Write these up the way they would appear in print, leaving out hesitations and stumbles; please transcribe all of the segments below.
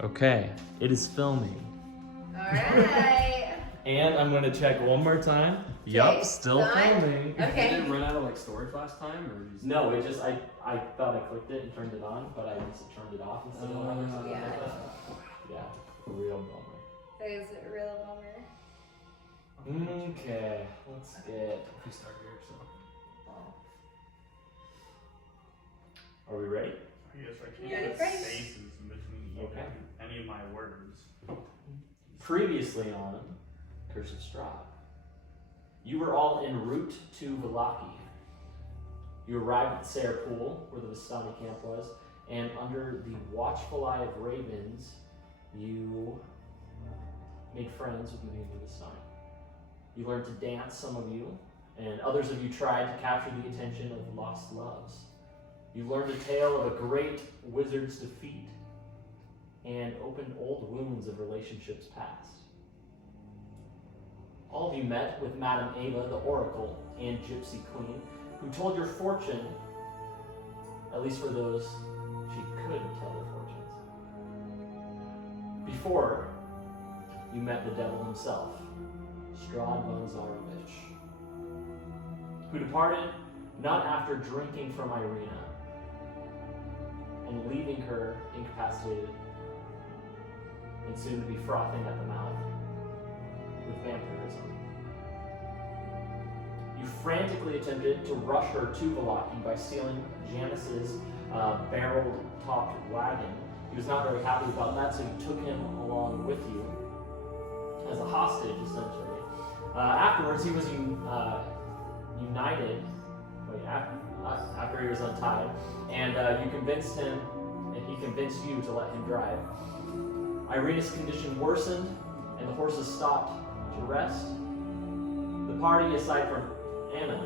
Okay, it is filming. Alright. And I'm gonna check one more time. Yup, still done? filming. Okay. Did it run out of like storage last time, or did you? No, it just I thought I clicked it and turned it on, but I must have turned it off instead of on or something Yeah. like that. Yeah, real bummer. That is a real bummer. Okay, let's get. We start here, so. Are we ready? Yes, I Yeah, can't it's put ready. spaces in between Okay. any of my words. Previously on Curse of Strahd, you were all en route to Vallaki. You arrived at the Sayre Pool, where the Vistani camp was, and under the watchful eye of ravens, you made friends with many of the Vistani. You learned to dance, some of you, and others of you tried to capture the attention of lost loves. You learned a tale of a great wizard's defeat and opened old wounds of relationships past. All of you met with Madame Ava, the Oracle, and Gypsy Queen, who told your fortune, at least for those she could tell their fortunes. Before, you met the devil himself, Strahd von Zarovich, who departed not after drinking from Ireena and leaving her incapacitated and soon to be frothing at the mouth with vampirism. You frantically attempted to rush her to Vallaki by stealing Janice's barrel-topped wagon. He was not very happy about that, so you took him along with you as a hostage, essentially. Afterwards, he was united, after he was untied, and you convinced him, and he convinced you to let him drive. Ireena's condition worsened, and the horses stopped to rest. The party, aside from Anna,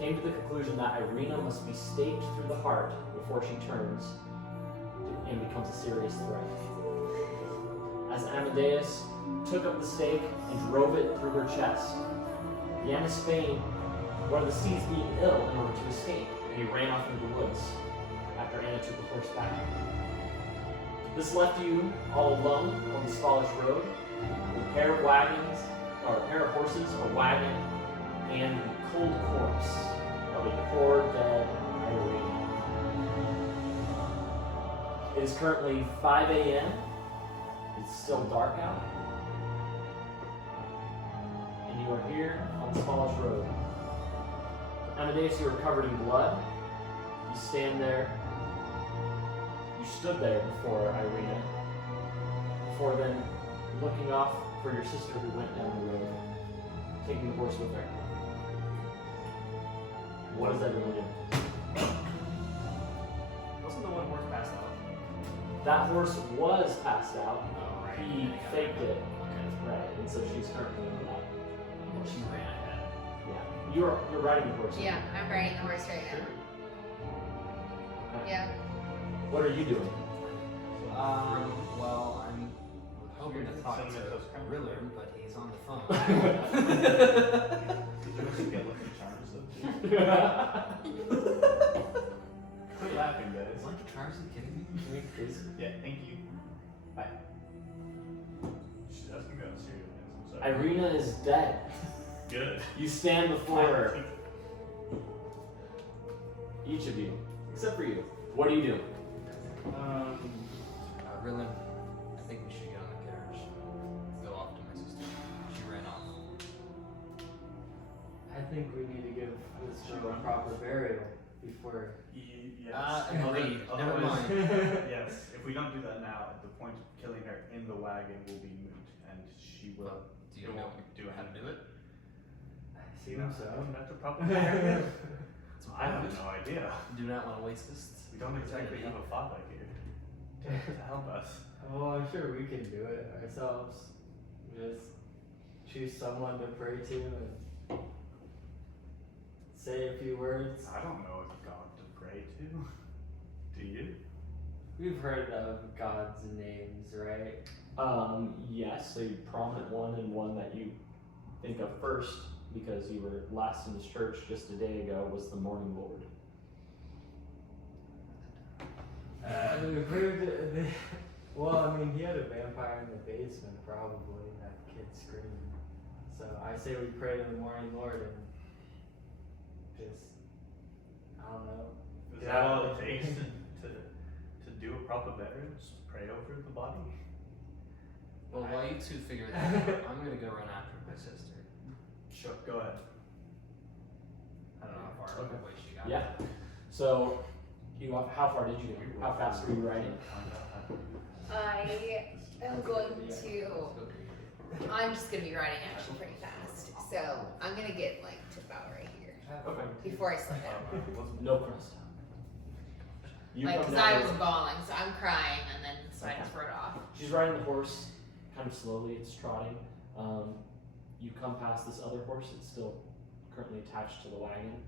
came to the conclusion that Ireena must be staked through the heart before she turns and becomes a serious threat. As Amadeus took up the stake and drove it through her chest, Yanis feigned one of the steeds being ill in order to escape, and he ran off into the woods after Anna took the horse back. This left you all alone on the Spalish road with a pair of wagons, or a pair of horses, a wagon, and the cold corpse of a poor dead Ireena. It is currently 5 a.m. It's still dark out. And you are here on the Spalish road. Amadeus, you are covered in blood. You stand there. You stood there before Ireena. Before then looking off for your sister who went down the road, taking the horse with her. What does everyone do? Wasn't the one horse passed out? That horse was passed out. Oh, right. He faked it. Okay. Right, and so she's currently in that. Well, she ran ahead. Yeah. You're riding the horse. Yeah, I'm riding the horse right now. Okay. Yeah. What are you doing? Well, I'm hoping to talk Send me those to comments. Riller, but he's on the phone. Did you also get Lucky Charms though? Quit laughing, guys. Lucky Charms, are you kidding me? Yeah, thank you. Bye. That's gonna go serious. I'm sorry. Ireena is dead. Good. You stand before her. Each of you, except for you. What are you doing? Riller, I think we should get on the carriage. Go off to my sister. She ran off. I think we need to give this girl a proper burial before. Yes. Agreed. Never Otherwise- mind. Yes. If we don't do that now, the point of killing her in the wagon will be moot, and she will. Well, do you it know won't do how to do it? I assume so. That's a proper wagon. It's I have important. no idea. Do not want to waste this. We don't exactly have a father here to help us. Oh, I'm sure we can do it ourselves. Just choose someone to pray to and say a few words. I don't know a god to pray to. Do you? We've heard of God's names, right? Yes, a prominent one and one that you think of first because you were last in this church just a day ago was the Morning Lord. We've heard Well, I mean, he had a vampire in the basement, probably. That kid screamed. So I say we pray to the morning Lord and just, I don't know. Is that all it takes to do a proper burial? Just pray over the body? Well, while you two figure that out, I'm gonna go run after my sister. Sure, go ahead. I don't know how far Okay. away she got. Yeah. So, how far did you go? How fast were you riding? I am going to. I'm just gonna be riding actually pretty fast. So I'm gonna get like to about right here Okay. before I slow down. No crust. You Like, come cause I down was the- bawling, so I'm crying, and then so I Okay. just wrote off. She's riding the horse, kind of slowly. It's trotting. You come past this other horse. It's still currently attached to the wagon,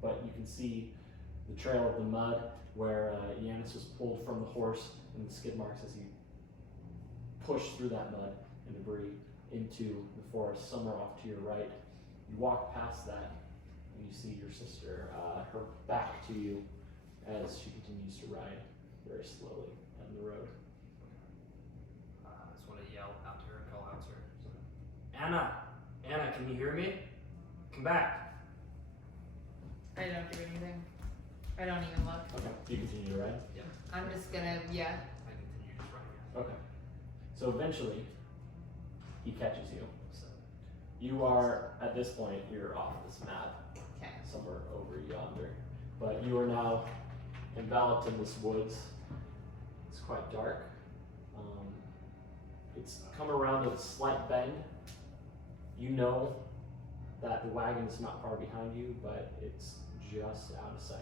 but you can see the trail of the mud where Yanis was pulled from the horse, and the skid marks as he pushed through that mud and debris into the forest somewhere off to your right. You walk past that, and you see your sister, her back to you, as she continues to ride very slowly down the road. I just want to yell out to her, call out to her. Anna, can you hear me? Come back. I don't do anything. I don't even look. Okay, you continue to ride. I'm just gonna, yeah. I continue just running. Okay. So eventually, he catches you. So, You are, at this point, you're off this map, Okay. somewhere over yonder. But you are now enveloped in this woods. It's quite dark. It's come around a slight bend. You know that the wagon is not far behind you, but it's just out of sight.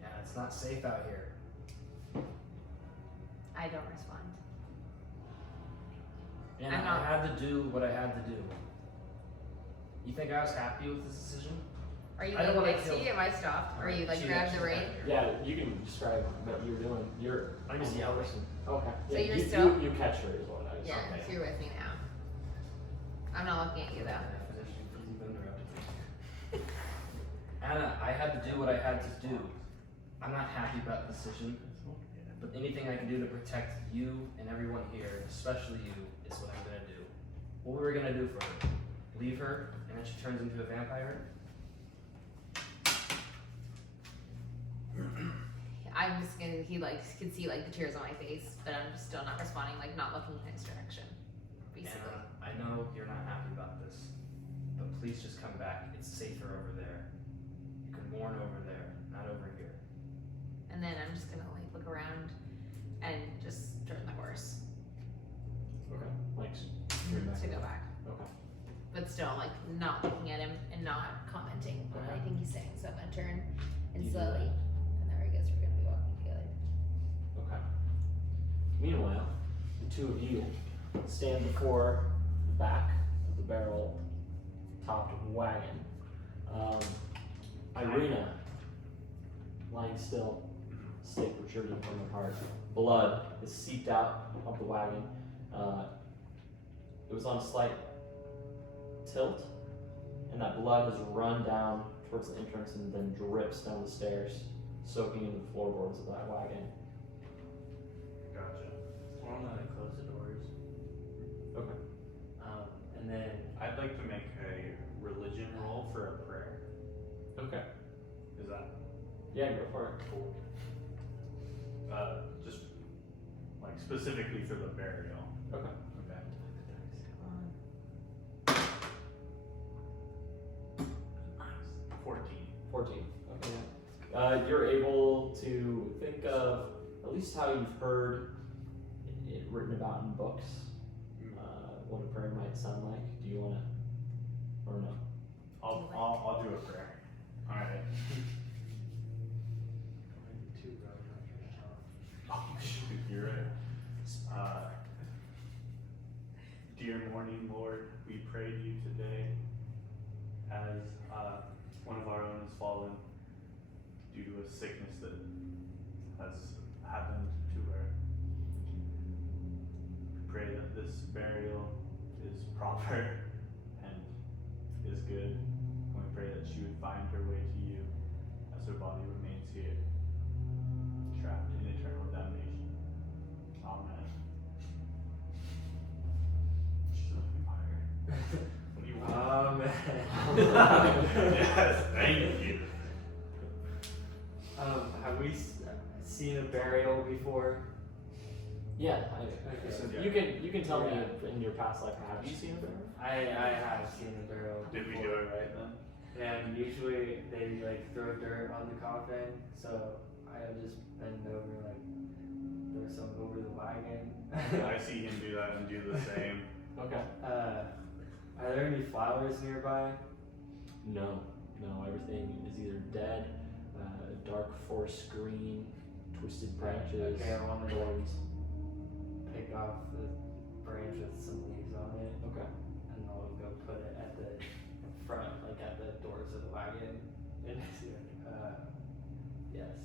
yeah, it's not safe out here. I don't respond. Anna, I'm not- I had to do what I had to do. You think I was happy with this decision? Are you I don't like wanna next to kill- you? Am I stopped? Or you like She- grab she's the rein? back here. Yeah, you can describe what you're doing. You're I'm just on the yelling. person. Okay. So Yeah, you're you, still- you catch her is what I was Yeah, saying. so you're with me now. I'm not looking at you though. Anna, I had to do what I had to do. I'm not happy about the decision, but anything I can do to protect you and everyone here, especially you, is what I'm gonna do. What were we gonna do for her? Leave her, and then she turns into a vampire? I'm just gonna, he like can see like the tears on my face, but I'm just still not responding, like not looking in his direction. Basically. Anna, I know you're not happy about this, but please just come back. It's safer over there. You can mourn over there, not over here. And then I'm just gonna like look around and just turn the horse Okay. Like, you're back. to go back. Okay. But still like not looking at him and not commenting on Okay. anything he's saying. So I'm gonna turn and You do slowly, that. and there I guess we're gonna be walking together. Okay. Meanwhile, the two of you stand before the back of the barrel-topped wagon. Ireena, lying still, stake protruding from her heart. Blood is seeped out of the wagon. It was on a slight tilt, and that blood has run down towards the entrance and then drips down the stairs, soaking into the floorboards of that wagon. Gotcha. I don't know how to close the doors. Okay. And then I'd like to make a religion roll for a prayer. Okay. Is that Yeah, go for it. cool? Just like specifically for the burial. Okay. Okay. 14. 14. Okay. You're able to think of at least how you've heard it written about in books. What a prayer might sound like. Do you want to, or no? I'll do a prayer. All right. two rows. Oh shoot, you're right. Dear morning Lord, we pray to you today as one of our own has fallen due to a sickness that has happened to her. We pray that this burial is proper and is good. And we pray that she would find her way to you as her body remains here. Yes, thank you. Have we seen a burial before? Yeah, Okay. so Yeah. you can tell me Yeah. in your past life, have you seen a burial? I have seen a burial. Did we before. do it right then? And usually they like throw dirt on the coffin, so I just bend over like throw some over the wagon. I see him do that and do the same. Okay. Are there any flowers nearby? No, everything is either dead, dark forest green, twisted branches, Okay, I want to thorns. pick off the branch with some leaves on it, Okay. and I'll go put it at the front, like at the doors of the wagon. And yes.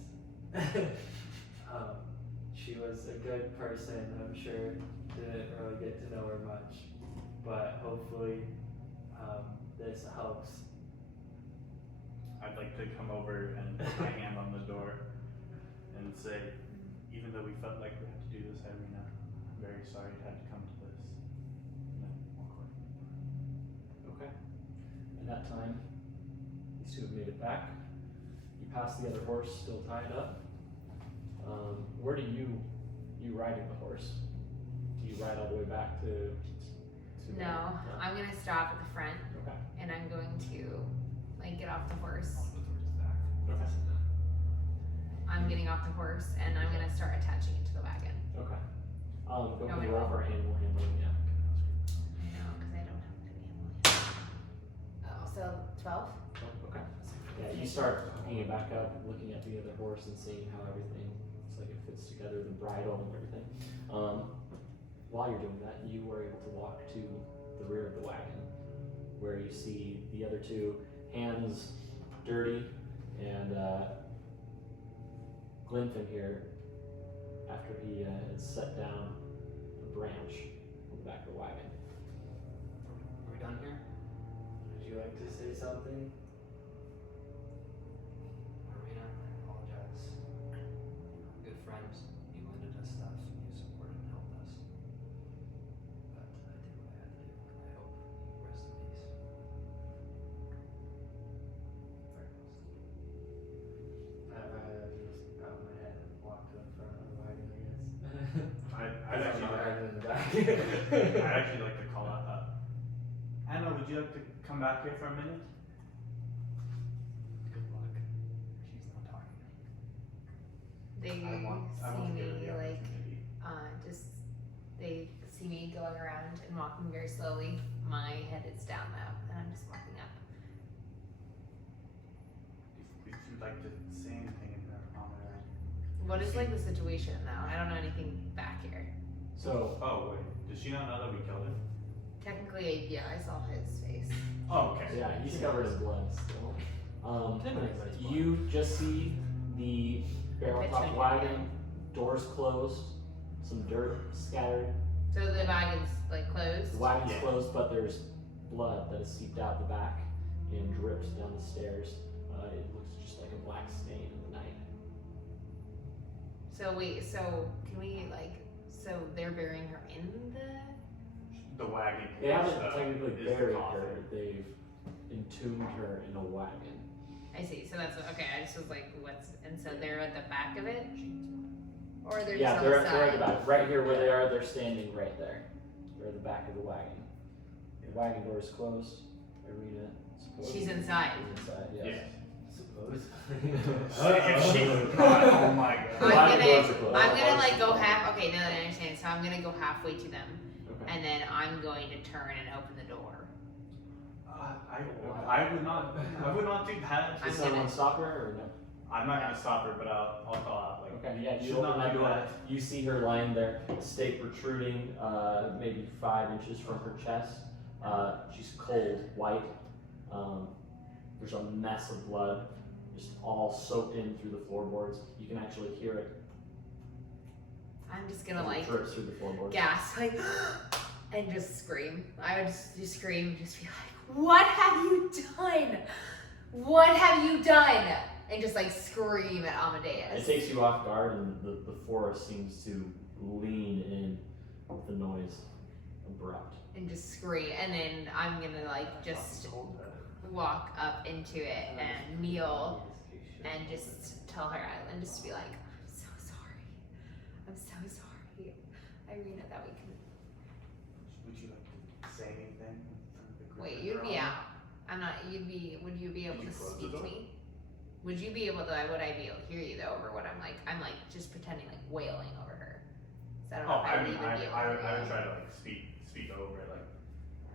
She was a good person, I'm sure. Didn't really get to know her much, but hopefully this helps. I'd like to come over and put my hand on the door and say, even though we felt like we had to do this, Ireena, I'm very sorry it had to come to this. And then walk away. Okay. At that time, these two have made it back. You pass the other horse still tied up. Where do you riding the horse? Do you ride all the way back to No, I'm gonna stop at the front Okay. and I'm going to like get off the horse. I'll go towards his back. Okay. I'm getting off the horse and I'm gonna start attaching it to the wagon. Okay. Go No, ahead and I roll won't. for animal handling, yeah. I know, because I don't have any animal. Oh, so 12? Okay. Yeah, you start hooking it back up, looking at the other horse and seeing how everything looks like it fits together, the bridle and everything. While you're doing that, you were able to walk to the rear of the wagon, where you see the other two, hands dirty, and Glinfin here, after he had set down a branch on the back of the wagon. Are we done here? Would you like to say something? Ireena, I apologize. Good friends, you lended us stuff, you supported and helped us. But I did what I had to do, and I hope you rest in peace. I just got my head and walked to the front of the wagon, I I'd guess. actually I'm not like, riding in the back. I'd actually like to call out. Anna, would you like to come back here for a minute? Good luck. She's not talking. They I want see to give her me the like, opportunity. they see me going around and walking very slowly. My head is down though, and I'm just walking up. If you'd like to say anything in her honor. What is like the situation though? I don't know anything back here. So, Oh, wait. Does she not know that we killed him? Technically, yeah, I saw his face. Oh, okay. yeah, he's covered in blood still. Didn't anybody's blood. You just see the barrel top Bitchin'. wagon, doors closed, some dirt scattered. So the wagon's like closed. The wagon's Yeah. closed, but there's blood that has seeped out the back and drips down the stairs. It looks just like a black stain in the night. So wait, so can we like, so they're burying her in The wagon. They haven't is the- technically is the buried coffin. her, they've entombed her in a wagon. I see. So that's okay. I just was like, what's and so they're at the back of it, or they're Yeah, just they're on the at side. the back. Right here where they are, they're standing right there. They're at the back of the wagon. The wagon door is closed. Ireena, supposedly She's inside. is inside, yes. Yeah. Suppose. If she, oh my god. The wagon doors are I'm closed. gonna like go half. Okay, now that I understand, so I'm gonna go halfway to them, Okay. and then I'm going to turn and open the door. I would not do that. I'm Does someone gonna- stop her or no? I'm not gonna stop her, but I'll call out like. Okay, yeah, you should open not that do door. that. You see her lying there, stake protruding, maybe 5 inches from her chest. She's cold, white. There's a mess of blood, just all soaked in through the floorboards. You can actually hear it. I'm just gonna as it like drips through the floorboards. gasp, like, and just scream. I would just scream, and just be like, "What have you done? What have you done?" And just like scream at It Amadeus. takes you off guard, and the forest seems to lean in with the noise, abrupt. And just scream, and then I'm gonna like just walk up into it and kneel and just tell her and just be like, I'm so sorry. I'm so sorry, Ireena, that we can. Would you like to say anything? Wait, you'd be out. I'm not. Would you be able Did you to close the speak to door? me? Would you be able to? Would I be able to hear you though over what I'm like? I'm like just pretending like wailing over her. So I don't know if I would even be able to hear I would you. try to like speak over it, like,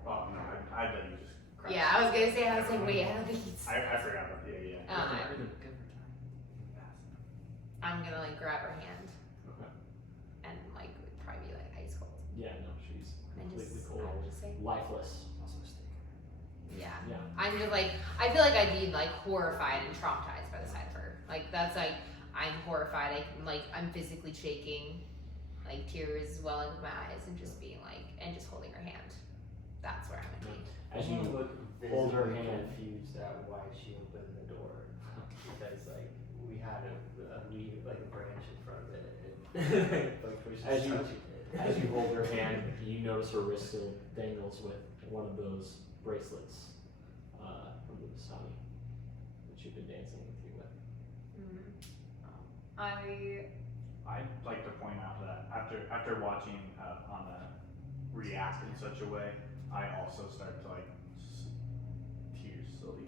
oh no, I bet you just. Crash. Yeah, I was gonna say. I was like, wait, I don't think he's. I forgot about yeah. Give her time. I'm gonna like grab her hand Okay. and like it would probably be like ice cold. Yeah, no, she's And completely just, cold, I would just say, lifeless. Also mistaken. yeah. Yeah. I'm just like, I feel like I'd be like horrified and traumatized by the sight of her. Like that's like, I'm horrified. I'm physically shaking, like tears welling in my eyes, and just being like, and just holding her hand. That's where I'm gonna be. As you look hold her visibly hand. confused at why she opened the door, because like we had a branch in front of it, and like was just As you- touching it. As you hold her hand, you notice her wrist still dangles with one of those bracelets from the Vallaki that you've been dancing with you with. I'd like to point out that after watching Anna react in such a way, I also start to like tears slowly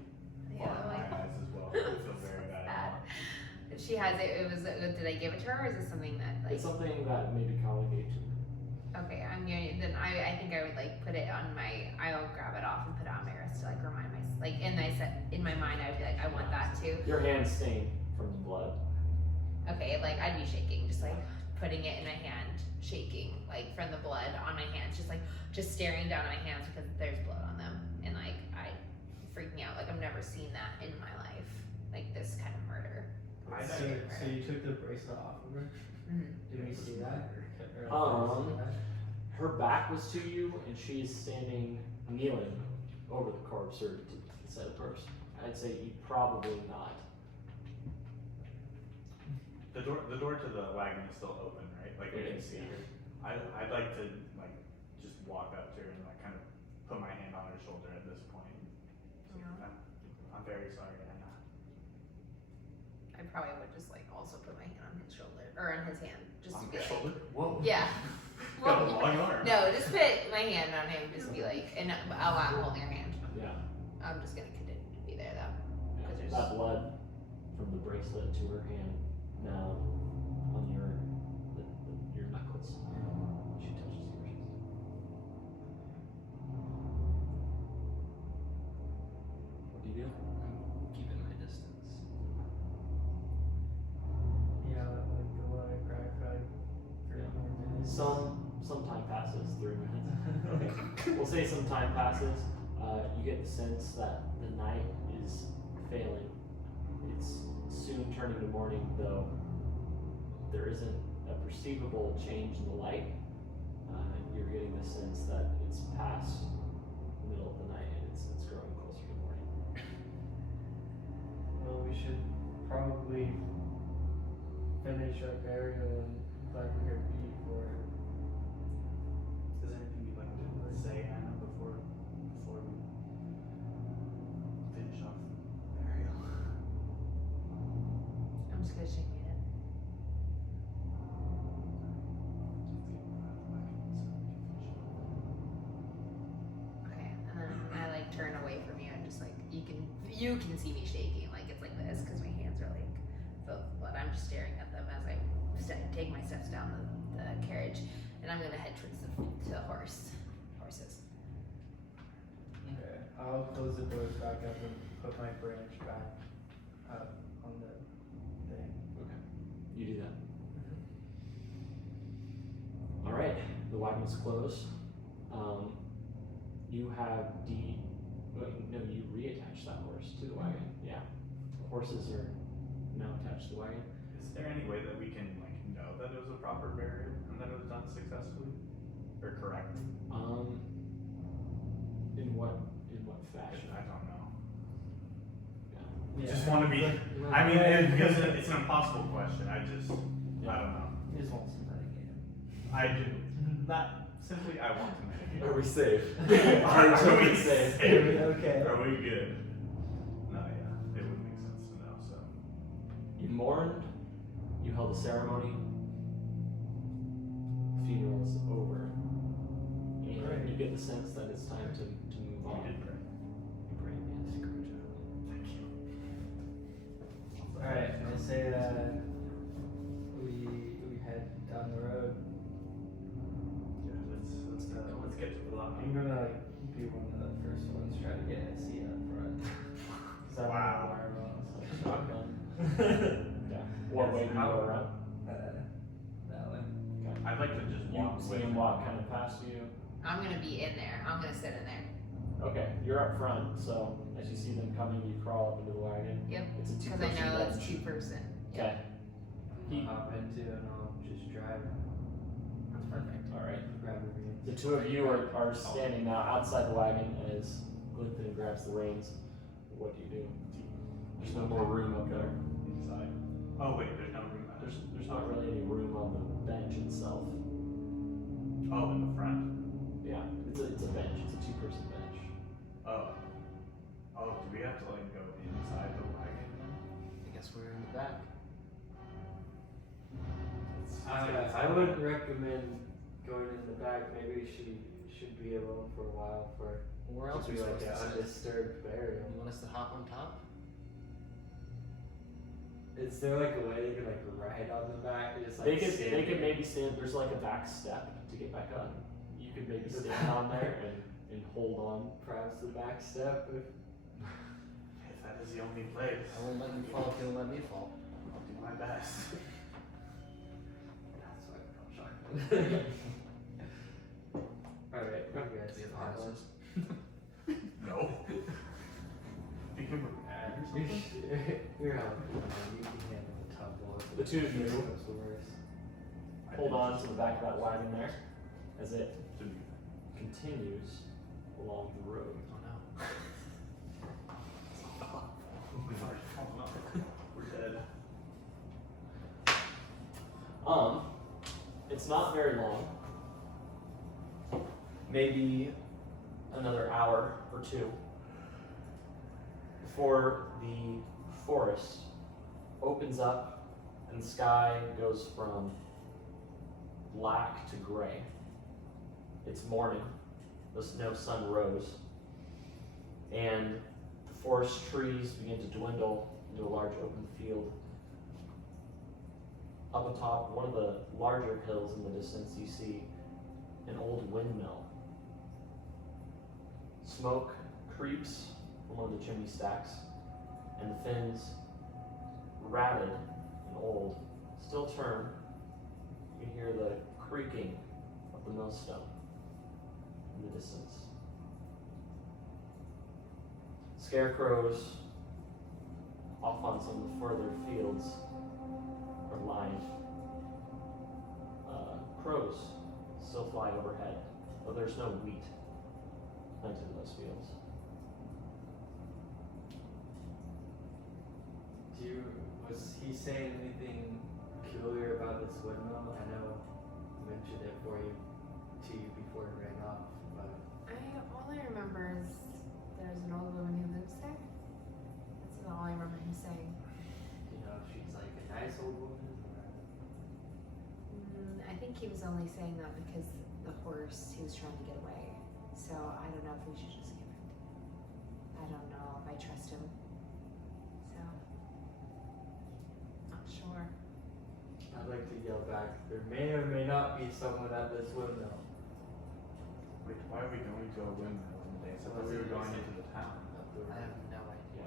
Yeah, fall in like, my eyes as well. I feel very bad. sad. She has it. It was. Did I give it to her, or is it something that like? It's something that maybe Kali gave to her. Okay, I'm going. Then I think I would like put it on my. I'll grab it off and put it on my wrist to like remind myself. Like, and I said in my mind, I would be like, I want that too. Your hand's stained from the blood. Okay, like I'd be shaking, just like putting it in my hand, shaking like from the blood on my hands, just staring down at my hands because there's blood on them, and like I freaking out. Like I've never seen that in my life, like this kind of murder. So you took the bracelet off of her? Mhm. Did we see that? Her back was to you, and she's standing, kneeling over the corpse or to the side of the corpse. I'd say you probably not. The door to the wagon is still open, right? Like we It can is, see yeah. her. I'd like to like just walk up to her and like kind of put my hand on her shoulder at this point. So, Yeah. I'm very sorry, Anna. I probably would just like also put my hand on his shoulder or on his hand, just On to be my like, shoulder? Whoa. yeah. Got a long arm. No, just put my hand on him, just be like, and while I'm holding her hand. Yeah. I'm just gonna continue to be there though. Yeah. 'Cause there's- That blood from the bracelet to her hand now on your knuckles. She touches yours. What do you do? I'm keeping my distance. Yeah, like the one I cried for like 3 more minutes. Some time passes, 3 minutes. Okay. We'll say some time passes. You get the sense that the night is failing. It's soon turning to morning, though there isn't a perceivable change in the light. You're getting the sense that it's past the middle of the night and it's growing closer to morning. Well, we should probably finish our burial and let her be for it. Is there anything you'd like to say, Anna, before we finish off the burial? I'm just gonna shake my head. Okay, and then I like turn away from you and just like you can see me shaking, like it's like this because my hands are like filled with blood. I'm just staring at them as I take my steps down the carriage, and I'm gonna head towards the horses. Okay, I'll close the doors back up and put my branch back up on the thing. Okay. You do that. All right. The wagon's closed. You have you reattach that horse to the wagon. Yeah. The horses are now attached to the wagon. Is there any way that we can like know that it was a proper burial and that it was done successfully or correctly? In what fashion? I don't know. Yeah. Just want to be. I mean, because it's an impossible question. I don't know. You just want somebody game. I do not simply. I want to make it. Are we safe? Are we safe? safe? Okay. Are we good? You mourned, you held a ceremony, the funeral is over, and you get the sense that it's time to move on. You did pray. You prayed, yes. Thank you. Alright, I say that we head down the road. Yeah, let's get to Vallaki. I'm gonna like be one of the first ones trying to get a seat up front. 'Cause I'm Wow. shotgun. Yeah. What way do you go around? That way. Okay. I'd like to just You walk see with him walk kind of past you. I'm gonna be in there. I'm gonna sit in there. Okay, you're up front, so as you see them coming, you crawl up into the wagon. Yep. It's a Because two-person I know bench. it's 2-person. Okay, I'll hop into and I'll just drive. That's perfect. all right. Grab the reins. The two of you are standing now outside the wagon as Glypton grabs the reins. What do you do? There's no more room up there inside. Oh wait, there's no room. There's not really any room on the bench itself. Oh, in the front. Yeah, it's a bench. It's a two-person bench. Oh. Oh, do we have to like go inside the wagon? I guess we're in the back. I would recommend going in the back. Maybe she should be alone for a while for Where else to are be we like supposed an to sit? undisturbed burial. You want us to hop on top? Is there like a way they could like ride on the back? Or just, like, They could stand maybe stand. There's like a back step to get back on. You could maybe stand on there and hold on. perhaps the back step. If If that is the only place, I won't let you fall if you won't let me fall. I'll do my best. that's why I felt shocked. Alright, you guys Do we have have one. harnesses? No. You can add or something. You're helping. You can handle the tough one. The two of you That's the worst. hold on to the back of that wagon there as it To be continues along the road. Oh no. We've already fallen off. We're dead. It's not very long. Maybe another hour or two before the forest opens up and the sky goes from black to gray. It's morning. No sun rose. And the forest trees begin to dwindle into a large open field. Up atop one of the larger hills in the distance, you see an old windmill. Smoke creeps from one of the chimney stacks, and the fins, ratted and old, still turn. You can hear the creaking of the millstone in the distance. Scarecrows off on some of the further fields are lined. Crows still fly overhead, though there's no wheat planted in those fields. Was he saying anything peculiar about this windmill? I know I mentioned it to you before it ran off, but All I remember is there's an old woman who lives there. That's all I remember him saying. you know, she's like a nice old woman. I think he was only saying that because the horse, he was trying to get away. So I don't know if we should just give it. I don't know if I trust him. So, not sure. I'd like to yell back, there may or may not be someone at this windmill. Wait, why are we going to a windmill in the day? I thought we were going into the town. I have no idea.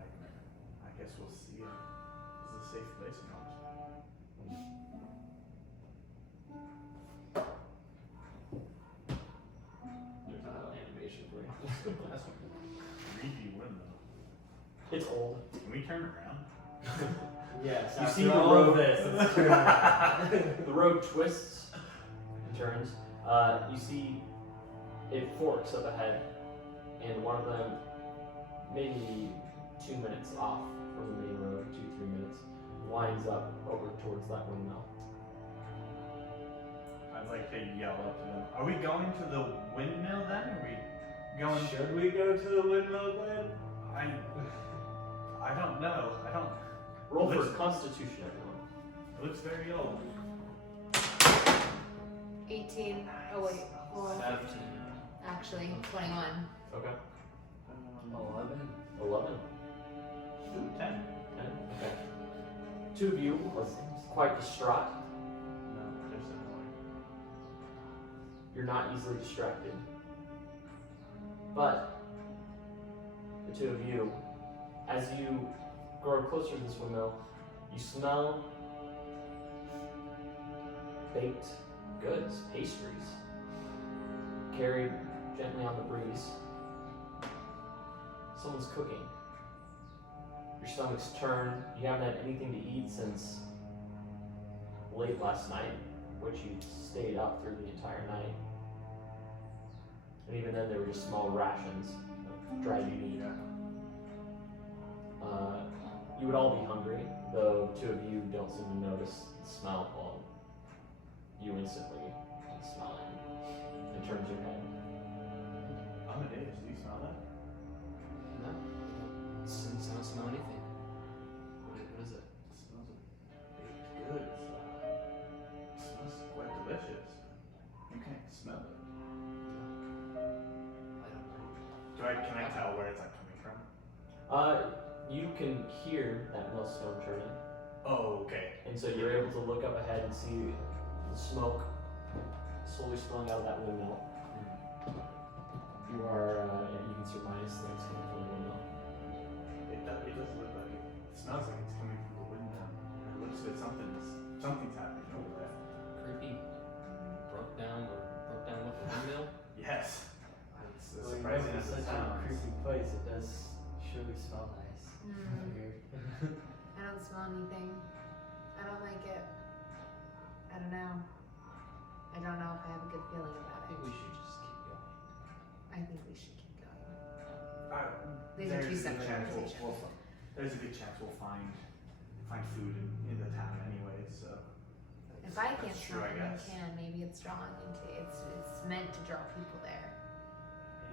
I guess we'll see. This is a safe place or not? There's an animation for you. That's a creepy windmill. It's old. Can we turn around? Yes, You after see the all road- of this, let's turn around. The road twists and turns. You see it forks up ahead, and one of them, maybe 2 minutes off from the main road, 2-3 minutes, winds up over towards that windmill. I'd like to yell up to them. Are we going to the windmill then? Are we going? Should we go to the windmill then? I don't know. I don't. Roll for Listen. Constitution, everyone. It looks very old. 18. Oh wait. Well, 17. actually, 21. Okay. 11. 11. Ooh, 10. 10. Okay. Two of you are quite distraught. No, just annoying. You're not easily distracted. But the two of you, as you grow closer to this windmill, you smell baked goods, pastries, carried gently on the breeze. Someone's cooking. Your stomach's turned. You haven't had anything to eat since late last night, which you stayed up through the entire night. And even then, they were just small rations of dried meat. You would all be hungry, though two of you don't seem to notice the smell. Well, you instantly smell it. It turns your head. Amadeus, do you smell that? No, I don't smell anything. What is it? It smells of baked goods. It smells quite delicious. You can't smell it. I don't know. Can I tell where it's like coming from? You can hear that millstone turning, Oh, okay. and so you're able to look up ahead and see the smoke slowly spilling out of that windmill. You can surmise that it's coming from the windmill. It does look like it. It smells like it's coming from the window. It looks like something's happening over there. Creepy. Broke down with the windmill. Yes. It's Well, surprising it's as it such a sounds. creepy place. It does surely smell nice. Mm. Weird. I don't smell anything. I don't like it. I don't know. I don't know if I have a good feeling I about think it. we should just keep going. I think we should keep going. These are There's two a good separate chance conversations. there's a good chance we'll find food in the town anyway. So If I can't That's true, smell I it, you guess. can. Maybe it's drawing into it's meant to draw people there.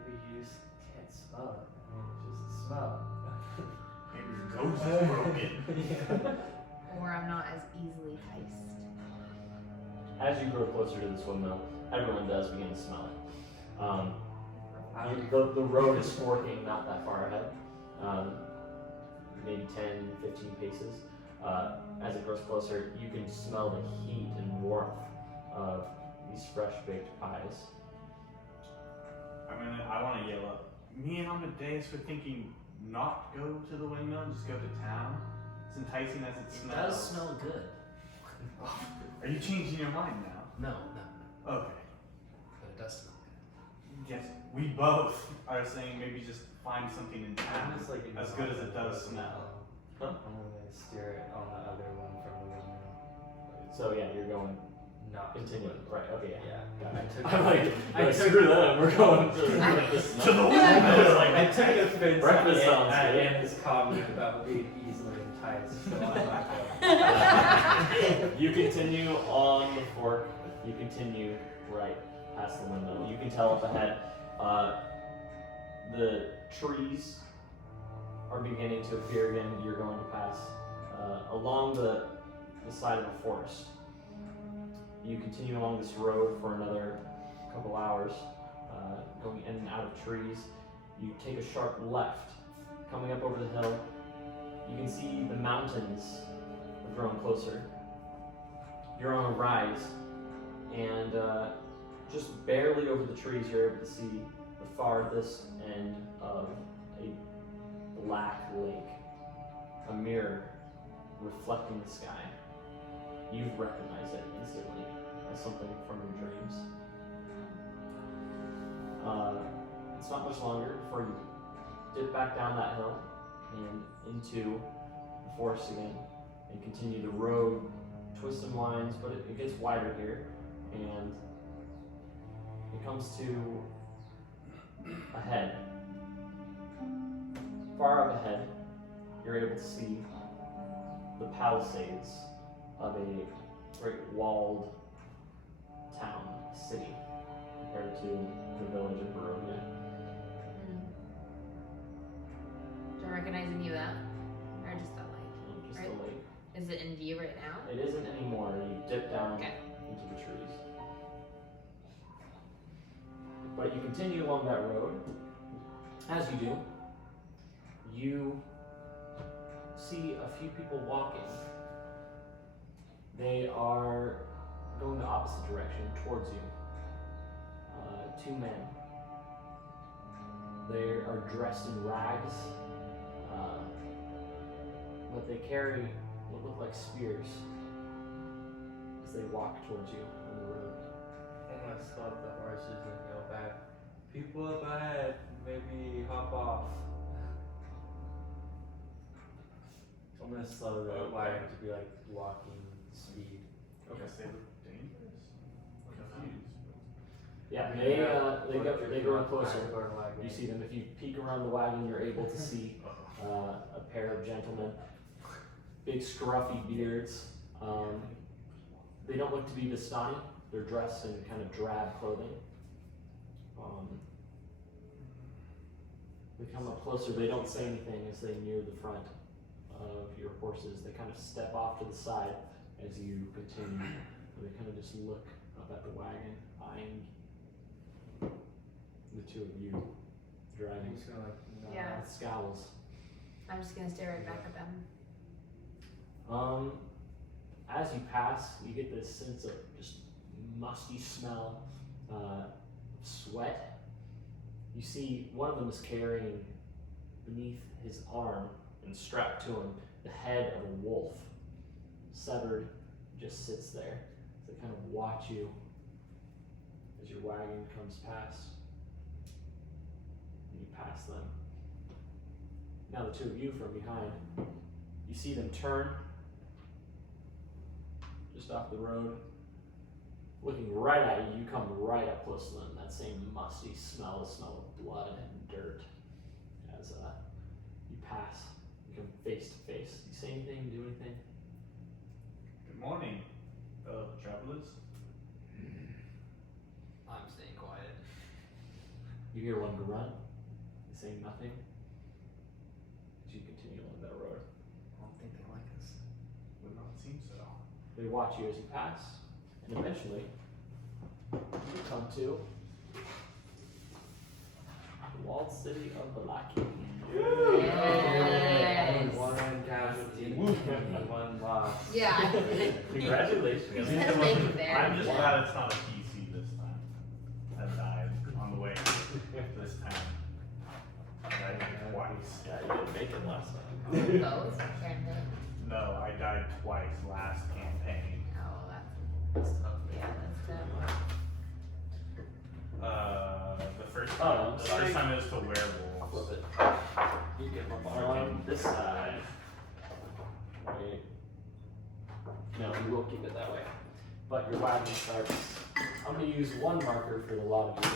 Maybe you just can't smell it. I mean, it's just a smell. maybe your ghost is broken. Or I'm not as easily enticed. As you grow closer to this windmill, everyone does begin to smell it. The road is forking not that far ahead, maybe 10, 15 paces. As it grows closer, you can smell the heat and warmth of these fresh baked pies. I want to yell up. Me and Amadeus were thinking not go to the windmill, just go to town. As enticing as it It smells. does smell good. Are you changing your mind now? No, Okay. but it does smell good. Yes, we both are saying maybe just find something in town Almost like as good as it does smell. Huh? I'm gonna steer it on the other one from the windmill. So yeah, you're going Not continuing. Right, okay, yeah. Yeah. Got I it. took I'm like, I took- screw them, we're going to breakfast. To the windmill! I took offense Breakfast sounds at good. Anna's comment about being easily enticed, so I'm not going. You continue on the fork. You continue right past the windmill. You can tell up ahead, the trees are beginning to appear again. You're going to pass along the side of a forest. You continue along this road for another couple hours, going in and out of trees. You take a sharp left, coming up over the hill. You can see the mountains are growing closer. You're on a rise, and just barely over the trees, you're able to see the farthest end of a black lake, a mirror reflecting the sky. You recognize it instantly as something from your dreams. It's not much longer before you dip back down that hill and into the forest again, and continue the road, twists and winds, but it gets wider here, and it comes to a head. Far up ahead, you're able to see the palisades of a great walled town, city, compared to the village of Barovia. Do I recognize any of that? Or just the light? Just Right. the lake. Is it in view right now? It isn't anymore. You dip down Okay. into the trees. But you continue along that road. As you do, you see a few people walking. They are going the opposite direction towards you. Two men. They are dressed in rags, but they carry what look like spears as they walk towards you on the road. I'm gonna stop the horses and yell back, people up ahead, maybe hop off. I'm gonna slow the Okay. wagon to be like walking speed. I guess they look dangerous. Confused. Yeah, they go in closer. You see them. If you peek around the wagon, you're able to see a pair of gentlemen, big scruffy beards. They don't look to be Vistani. They're dressed in kind of drab clothing. They come up closer. They don't say anything as they near the front of your horses. They kind of step off to the side as you continue. They kind of just look up at the wagon, eyeing the two of you I'm driving just gonna like, nod. Yeah. with scowls. I'm just gonna stare right back at them. As you pass, you get this sense of just musty smell, sweat. You see one of them is carrying beneath his arm and strapped to him the head of a wolf, severed, just sits there. They kind of watch you as your wagon comes past. And you pass them. Now the two of you from behind, you see them turn just off the road, looking right at you. You come right up close to them. That same musty smell, the smell of blood and dirt. As you pass, you come face to face. You say anything? Do anything? Good morning, fellow travelers. I'm staying quiet. You hear one grunt. They say nothing. As you continue along that road, I don't think they like us. Would not seem so. they watch you as you pass, and eventually you come to the walled city of Vallaki. Yes. One casualty, one loss. Yeah. Congratulations. He's gonna make it there. I'm just glad it's not a PC this time. That died on the way this time. I died twice. Yeah, you didn't make it last time. Both campaign. No, I died twice last campaign. Oh, that's tough. Yeah, that's tough. The first time it was to werewolves. Flip it. You get on this side. Wait. No, we will keep it that way. But your wagon starts. I'm going to use one marker for the lot of you.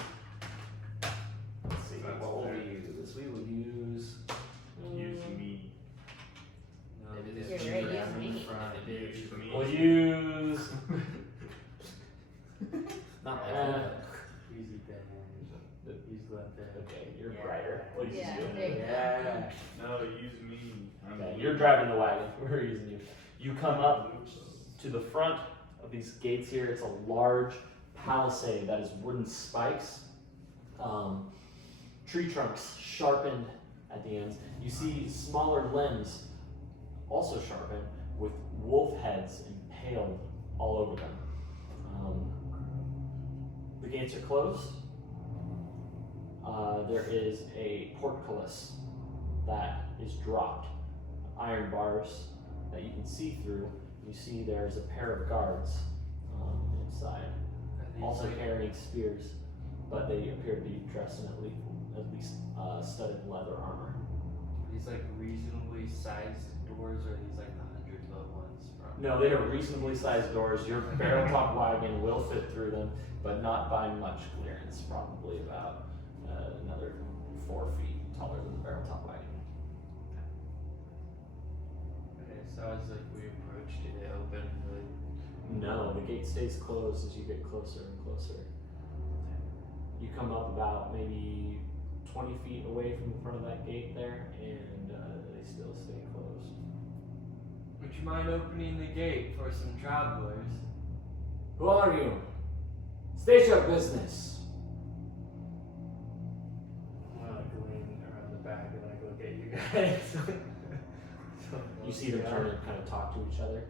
Let's see, That's what will fair. we use? We will use. Use me. No, Maybe this there's You're is right, down use in me. front. Use me. We'll use. Not my Uh, fault. Easy Ben. Use left hand. Okay, you're brighter. We'll use Yeah, you. there you go. Yeah. No, use me. Okay, you're driving the wagon. We're using you. You come up to the front of these gates here. It's a large palisade that is wooden spikes, tree trunks sharpened at the ends. You see smaller limbs also sharpened with wolf heads impaled all over them. The gates are closed. There is a portcullis that is dropped, iron bars that you can see through. You see there's a pair of guards inside, also carrying spears, but they appear to be dressed in at least studded leather armor. These like reasonably sized doors, or these like the 100-foot ones from? No, they are reasonably sized doors. Your barrel top wagon will fit through them, but not by much clearance. Probably about another 4 feet taller than the barrel top wagon. Okay, so as like we approach, did it open? No, the gate stays closed as you get closer and closer. You come up about maybe 20 feet away from the front of that gate there, and they still stay closed. Which mind opening the gate for some travelers? Who are you? State your business. I'm gonna go in around the back and I go get you guys. You see them turn and kind of talk to each other.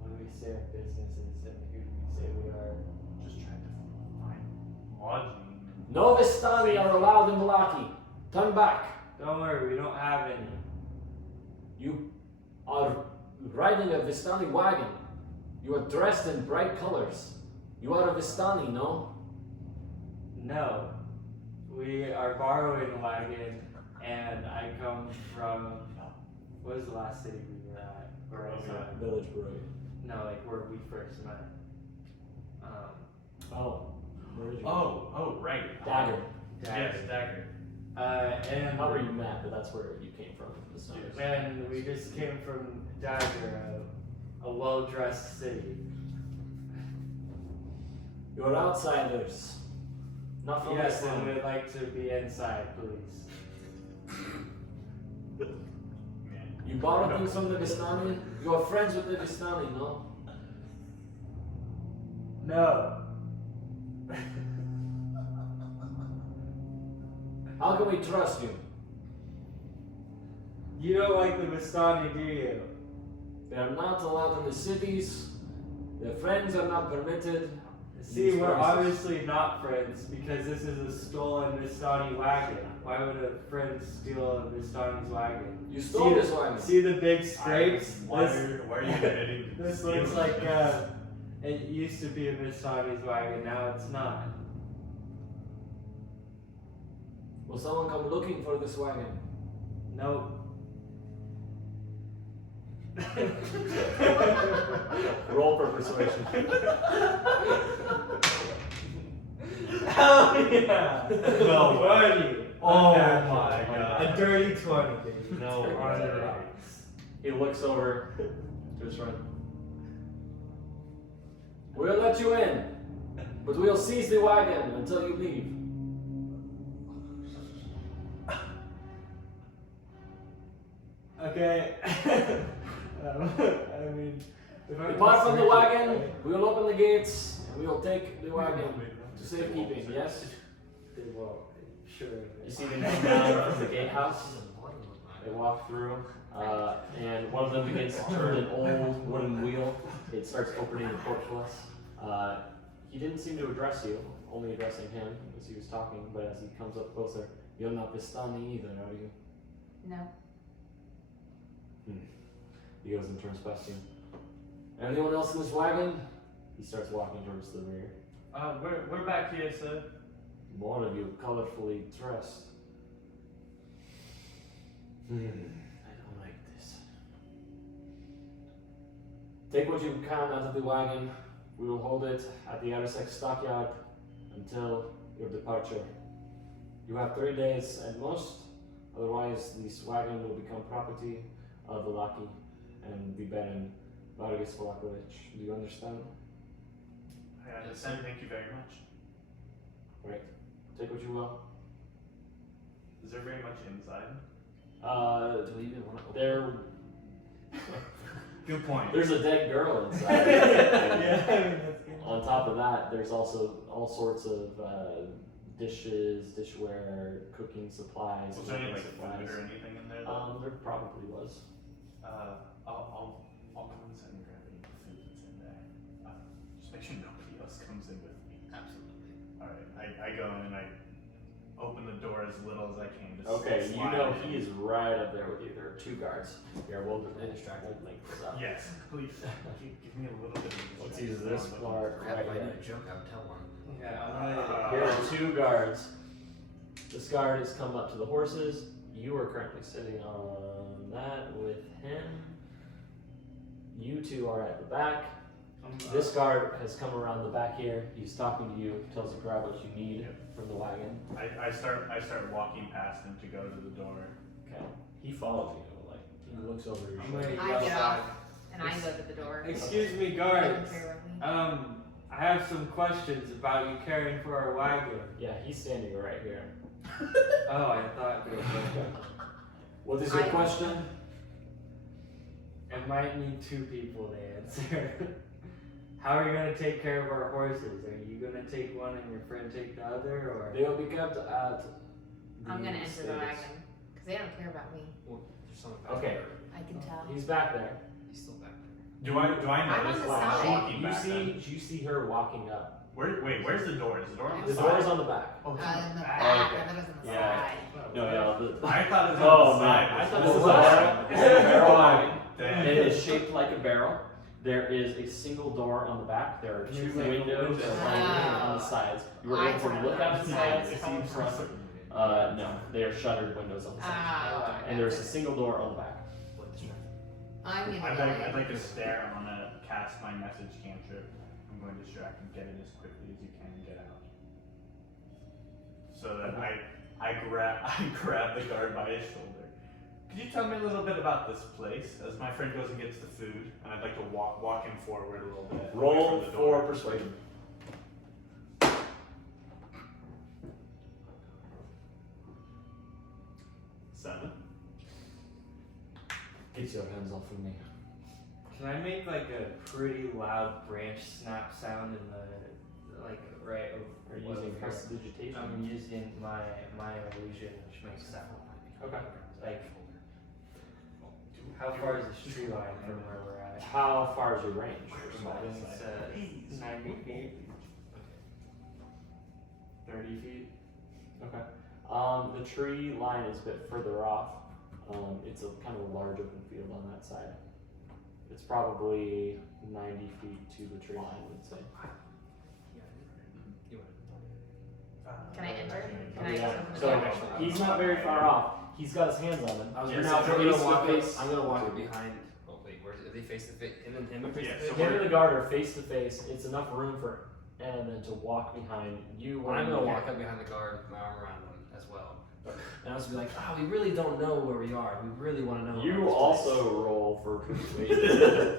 What do we say our business is and who do we say we are? Just trying to find lodging. No Vistani are allowed in Vallaki. Turn back. Don't worry, we don't have any. You are riding a Vistani wagon. You are dressed in bright colors. You are a Vistani, no? No. We are borrowing a wagon and I come from, what was the last city we were at? Where I saw- Village Brewery. No, like where we first met. Oh. Where did you Oh, right. Dagger. Yes, Dagger. And Not where you met, but that's where you came from. Vistanis. and we just came from Dagger, a well-dressed city. You're outsiders. Not from Yes, this and land. we'd like to be inside, please. Man. You borrow things from the Vistani? You are friends with the Vistani, no? No. How can we trust you? You don't like the Vistani, do you? They are not allowed in the cities. Their friends are not permitted. See, These we're places. obviously not friends because this is a stolen Vistani wagon. Why would a friend steal a Vistani's wagon? You stole See this the- wagon. See the big scrapes? Why This- are you admitting? This looks like it used to be a Vistani's wagon, now it's not. Will someone come looking for this wagon? Nope. Roll for persuasion. Hell yeah! No way. 20. Oh Unnatural. my God. A dirty 20, baby. No On the way. rocks. He looks over to his friend. We'll let you in, but we'll seize the wagon until you leave. Okay. I mean, if I Depart from the was- wagon, we will open the gates, and we will take the wagon to safekeeping, yes? They won't. Sure. You see them come down from the gatehouse. They walk through, and one of them begins to turn an old wooden wheel. It starts opening the port to us. He didn't seem to address you, only addressing him as he was talking, but as he comes up closer, you're not Vistani either, are you? No. He goes and turns past you. Anyone else in this wagon? He starts walking towards the rear. We're back here, sir. More of you colorfully dressed. I don't like this. Take what you can out of the wagon. We will hold it at the Arisek stockyard until your departure. You have 3 days at most, otherwise this wagon will become property of Vallaki and the Baron Vargas Vllakovic. Do you understand? I understand. Thank you very much. Great. Take what you will. Is there very much inside? Do we even want to open There, Good point. there's a dead girl inside. Yeah, I mean, that's good. On top of that, there's also all sorts of dishes, dishware, cooking supplies. Was there any cooking like food or anything in there? There probably was. I'll come inside and grab any food that's in there. Just make sure nobody else comes in with me. Absolutely. All right, I go in and I open the door as little as I can. Just Okay, you slide know in. he is right up there with you. There are 2 guards. Here, we'll link this up. Yes, please. Give me a little bit of. Let's use this part Crap, right if I here. knew a joke, I would tell one. Yeah, I'm gonna. Here are 2 guards. This guard has come up to the horses. You are currently sitting on that with him. You 2 are at the back. This guard has come around the back here. He's talking to you, tells you to grab what you need from the wagon. I start walking past him to go to the door. Okay. He follows you, like he looks over your I'm shoulder. gonna I get yell off back. and I go to the door. Excuse me, Don't guards. care about me. I have some questions about you caring for our wagon. Yeah, he's standing right here. Oh, I thought. What is your I- question? It might need 2 people to answer. How are you gonna take care of our horses? Are you gonna take one and your friend take the other, or? They will be kept at. I'm gonna enter the stables. wagon because they don't care about me. Well, there's someone back Okay. there. I can tell. He's back there. He's still back there. Do I I'm notice on the while side. I'm walking You back? see, you see her walking up. Where's the door? Is the door on The the door side? is on the back. Oh, it's In on the the back. back. okay. I thought it was on the Yeah. side. No, yeah. I thought it was Oh on the side. man, I thought This this is was a a barrel. This is a barrel wagon. Damn. It is shaped like a barrel. There is a single door on the back. There are 2 There's like windows windows. on the sides. You were able to look out the sides. It See seems front. No, they are shuttered windows on the sides. Ah, And there's a single door on the back. I'm gonna I'd like to stare. I'm gonna cast my message cantrip. I'm going to distract and get it as quickly as you can and get out. So that I grab the guard by his shoulder. Could you tell me a little bit about this place as my friend goes and gets the food, and I'd like to walk him forward a little bit. away Roll from the door. for persuasion. Seven. Get your hands off of me. Can I make like a pretty loud branch snap sound in the like right Are you over using here? prestidigitation? I'm using my illusion, which makes sound. Okay. Like, how far is the tree line from where we're at? How far is your range? It's 90 feet. 30 feet. Okay. The tree line is a bit further off. It's a kind of a large open field on that side. It's probably 90 feet to the tree line, I would say. Can I enter? Can I Yeah. open the So door? he's not very far off. He's got his hands on him. I was You're gonna now say, I'm face gonna walk to it. face. I'm gonna walk it behind. Oh wait, where are they face to face? Him and him are face Yeah, to so face. Him and the guard are face to face. It's enough room for and then to walk behind you. where I'm you gonna can- walk up behind the guard, with my arm around them as well. And I was be like, we really don't know where we are. We really want to know. You about this also roll for persuasion.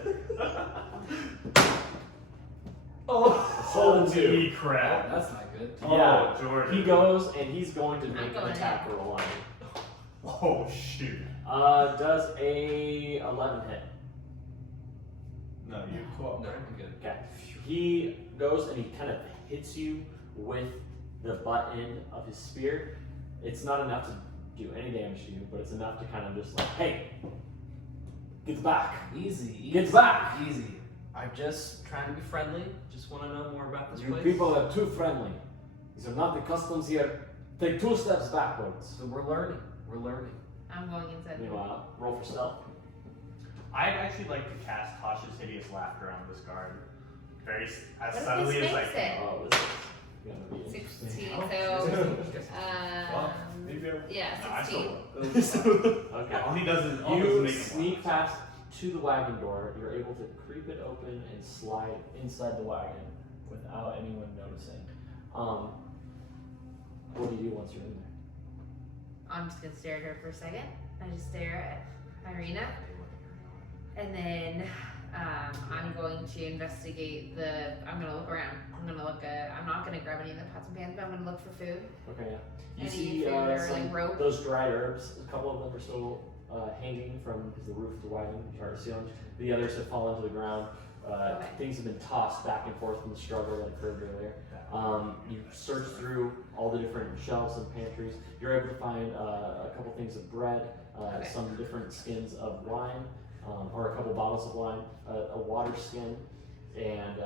Holy place. crap! That's not good. Yeah. Oh, Jordan. He goes and he's going to make an going attack roll on you. Oh shoot! Does a 11 hit? No, you 12. No, I'm good. Okay. He goes and he kind of hits you with the butt end of his spear. It's not enough to do any damage to you, but it's enough to kind of just like, hey, get back. Easy. Get back. Easy. I'm just trying to be friendly. Just want to know more about this You place. people are too friendly. These are not the customs here. Take 2 steps backwards. So we're learning. We're learning. I'm going inside. Meanwhile, roll for stealth. I'd actually like to cast cautious, hideous laughter on this guard, very as What if subtly this as I makes can. it? Oh, this is gonna be 16. interesting. So, Maybe I. yeah, No, I 16. still will. Okay. All he does is all You make him sneak laugh. past to the wagon door. You're able to creep it open and slide inside the wagon without anyone noticing. What do you do once you're in there? I'm just gonna stare at her for a second. I just stare at Ireena, and then I'm going to investigate the. I'm gonna look around. I'm not gonna grab any of the pots and pans, but I'm gonna look for food. Okay, yeah. You Any see food or, some, like, rope? those dried herbs. A couple of them are still hanging from the roof of the wagon or ceiling. The others have fallen to the ground. Okay. Things have been tossed back and forth from the struggle that occurred earlier. You search through all the different shelves and pantries. You're able to find a couple things of bread, Okay. some different skins of wine, or a couple bottles of wine, a water skin, and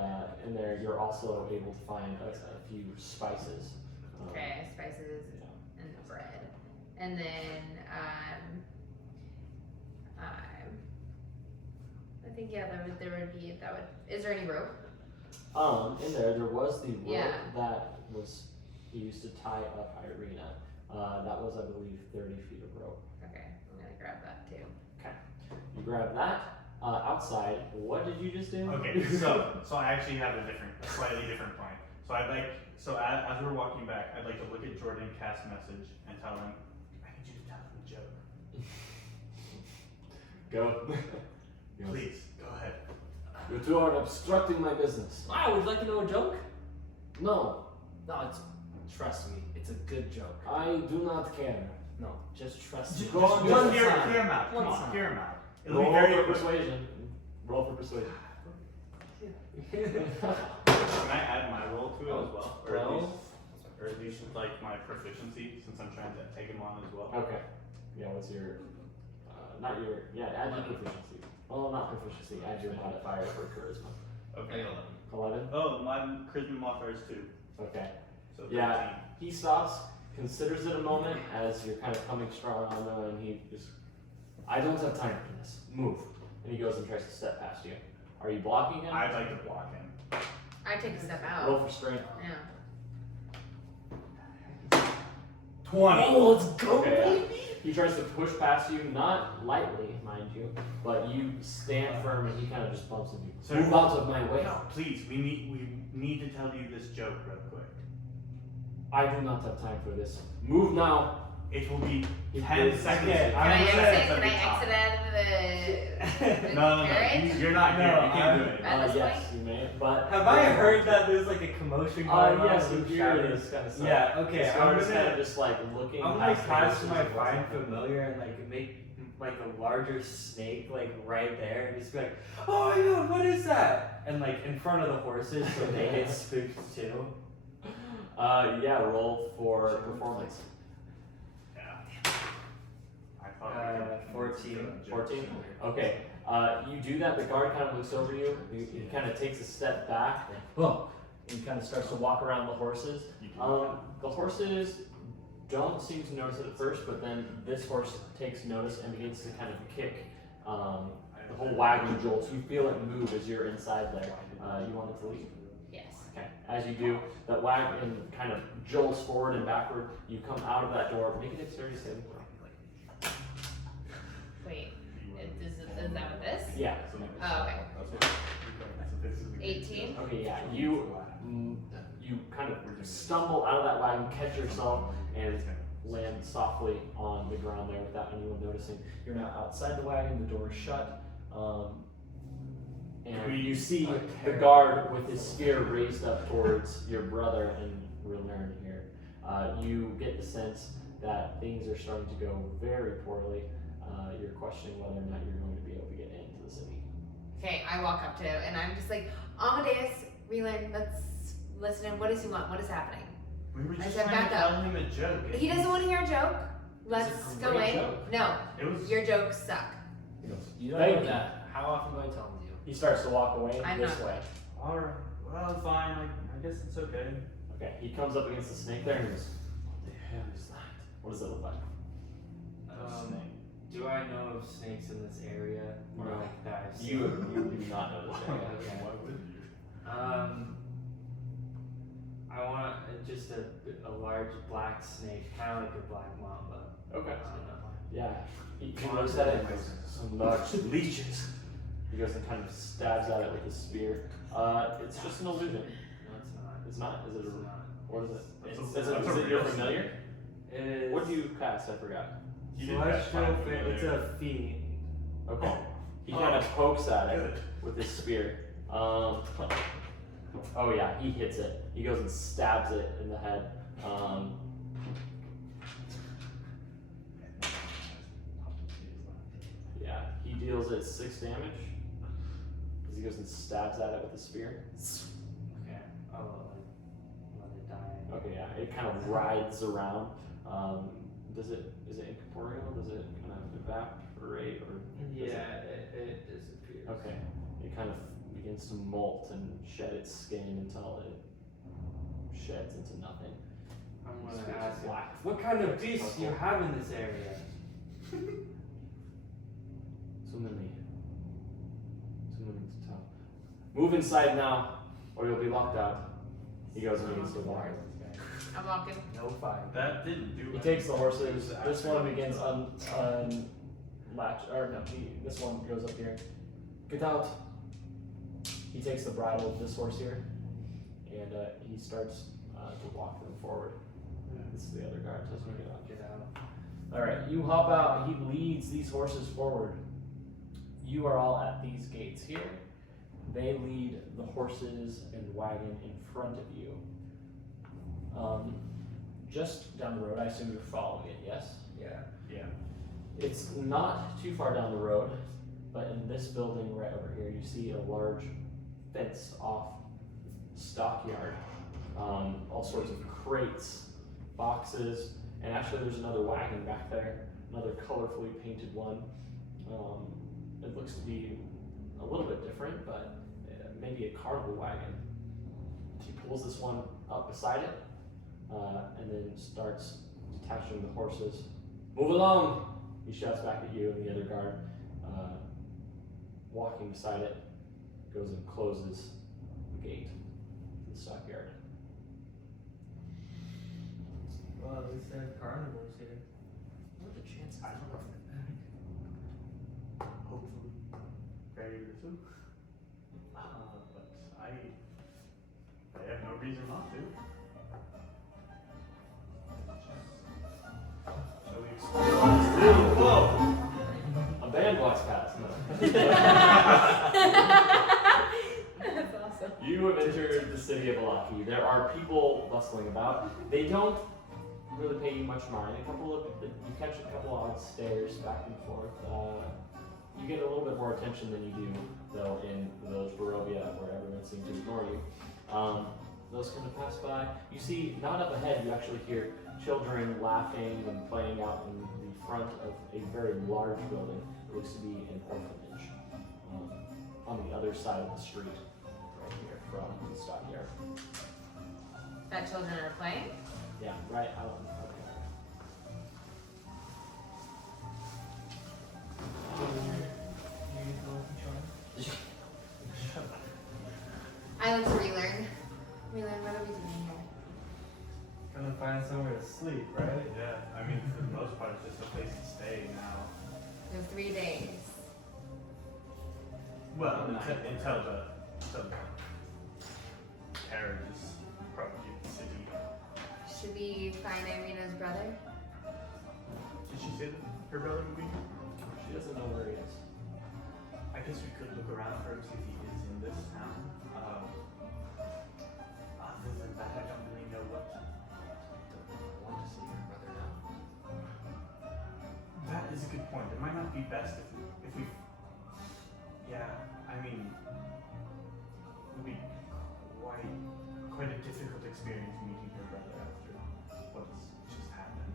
in there you're also able to find a few spices. Okay, spices Yeah. and the bread, and then I think there would be. Is there any rope? In there was the rope Yeah. that was used to tie up Ireena. That was, I believe, 30 feet of rope. Okay, I'm gonna grab that too. You grab that. Outside, what did you just do? Okay, so I actually have a slightly different plan. So as we're walking back, I'd like to look at Jordan, cast message, and tell him, I need you to tell him a joke. Go. Please, go ahead. You two are obstructing my business. Wow, would you like to know a joke? No, No, trust me, it's a good joke. I do not care. No, just trust me. Go on, Just one hear time. him out. Come One on, time. hear him out. It'll be Roll very for quick. persuasion. Roll for persuasion. Can I add my roll to it as well? Or at 12. least, like my proficiency, since I'm trying to egg him on as well. Okay. Yeah, what's your, not your, add your proficiency. Oh, not proficiency, add your modifier for charisma. I Okay. got 11? Oh, my charisma modifier is 2. Okay. So 13. Yeah, he stops, considers it a moment as you're kind of coming strong on them, and he just, I don't have time for this. Move. And he goes and tries to step past you. Are you blocking him? I'd like to block him. I take a step Roll out. for strength. Yeah. 20. Oh, let's go, baby! He tries to push past you, not lightly, mind you, but you stand firm and he kind of just bumps into you. Sir. Move out of my way. No, please, we need to tell you this joke real quick. I do not have time for this. Move now. It will be He 10 goes- seconds. Okay, Can I I'm exit? gonna- Can I exit out of the No, carriage? you're not here. No, You can't do it. At this yes, point? you may, but. Have I heard that there's like a commotion going on? Yes, you with hear shouting? this kind of stuff. Yeah, okay, This I'm guard is kind gonna, of just like looking. I'm gonna past cast the my horses and find what's familiar and like make like a larger snake like right there and just be like, oh my god, what is that? And like in front of the horses so they get spooked too. Yeah, roll for performance. Yeah. I thought we could 14. 14? Okay. You do that, the guard kind of looks over you, he kind of takes a step back, and he kind of starts to walk around the horses. The horses don't seem to notice it at first, but then this horse takes notice and begins to kind of kick. The whole wagon jolts. You feel it move as you're inside there. You want it to leave? Yes. Okay. As you do, that wagon kind of jolts forward and backward. You come out of that door. Make a dexterity saving throw. Wait. Is that with this? Yeah. Oh, okay. 18. Okay, yeah. You kind of stumble out of that wagon, catch yourself, and land softly on the ground there without anyone noticing. You're now outside the wagon, the door is shut, and you see the guard with his spear raised up towards your brother and Renern here. You get the sense that things are starting to go very poorly. You're questioning whether or not you're going to be able to get into the city. Okay, I walk up to him and I'm just like, Amadeus, Relan, let's listen. What does he want? What is happening? We were just I said trying to back up. tell him a joke. He doesn't want to hear a joke. Let's It's a go great in. joke. No, It was. your jokes suck. He goes, You don't "Thank know you." that. How often do I tell them to you? He starts to walk away I'm this not way. Alright. Well, fine. I guess it's okay. Okay, he comes up against the snake there and he goes, what the hell is that? What does it look like? Do I know of snakes in this area? Or No. like that I've You seen? do not know this area. Okay. Why would you? I want just a large black snake, kind of like a black mamba. Okay. Uh, Yeah. He looks at it and goes, some large leeches. He goes and kind of stabs at it with his spear. It's just an illusion. No, it's not. It's not? Is it It's a, not. what is it? That's a Is it real your snake. familiar? It is. What do you cast? I forgot. You did that Celestial fine fa- over It's there. a fiend. Okay. He Oh. kind of pokes at it Good. with his spear. Oh yeah, he hits it. He goes and stabs it in the head. Yeah, he deals it 6 damage as he goes and stabs at it with his spear. Okay. Oh, let it die. Okay, yeah, it kind of rides around. Is it incorporeal? Does it kind of evaporate or? Yeah, it disappears. Okay, it kind of begins to molt and shed its skin until it sheds into nothing. I'm It's gonna ask him, black. what kind of beasts do you have in this area? So many to tell. Move inside now, or you'll be locked out. He goes and begins to walk. I'm walking. No fight. That didn't do He it. takes the horses. This one begins this one goes up here. Get out. He takes the bridle of this horse here, and he starts to walk them forward. This is the other guard. Tells me to get out. Get out. All right, you hop out. He leads these horses forward. You are all at these gates here. They lead the horses and wagon in front of you. Just down the road, I assume you're following it, yes? Yeah. Yeah. It's not too far down the road. But in this building right over here, you see a large fenced off stockyard. All sorts of crates, boxes, and actually there's another wagon back there, another colorfully painted one. It looks to be a little bit different, but maybe a carnival wagon. She pulls this one up beside it, and then starts detaching the horses. Move along! He shouts back at you and the other guard. Walking beside it, goes and closes the gate to the stockyard. Well, at least there's carnivores here. What are the chances? I don't know. Hopefully, very soon. But I have no reason not to. Shall we explore? Whoa! A band walks past. No. That's awesome. You have entered the city of Vallaki. There are people bustling about. They don't really pay you much mind. You catch a couple odd stares back and forth. You get a little bit more attention than you do, though, in the village Barovia, where everyone seems to ignore you. Those kind of pass by. You see, not up ahead, you actually hear children laughing and playing out in the front of a very large building. It looks to be an orphanage on the other side of the street, right here from the stockyard. That children are playing? Yeah, right out in the front yard. I like to relearn. Relearn, what are we doing here? Gonna find somewhere to sleep, right? Yeah, I mean, for the most part, it's just a place to stay now. We have 3 days. Well, until the carriages probably the city. Should we find Ireena's brother? Did she say that her brother would be here? She doesn't know where he is. I guess we could look around for him, see if he is in this town. Other than that, I don't really know what. I want to see your brother now. That is a good point. It might not be best if we. Yeah, I mean, it would be quite a difficult experience meeting your brother after what's just happened.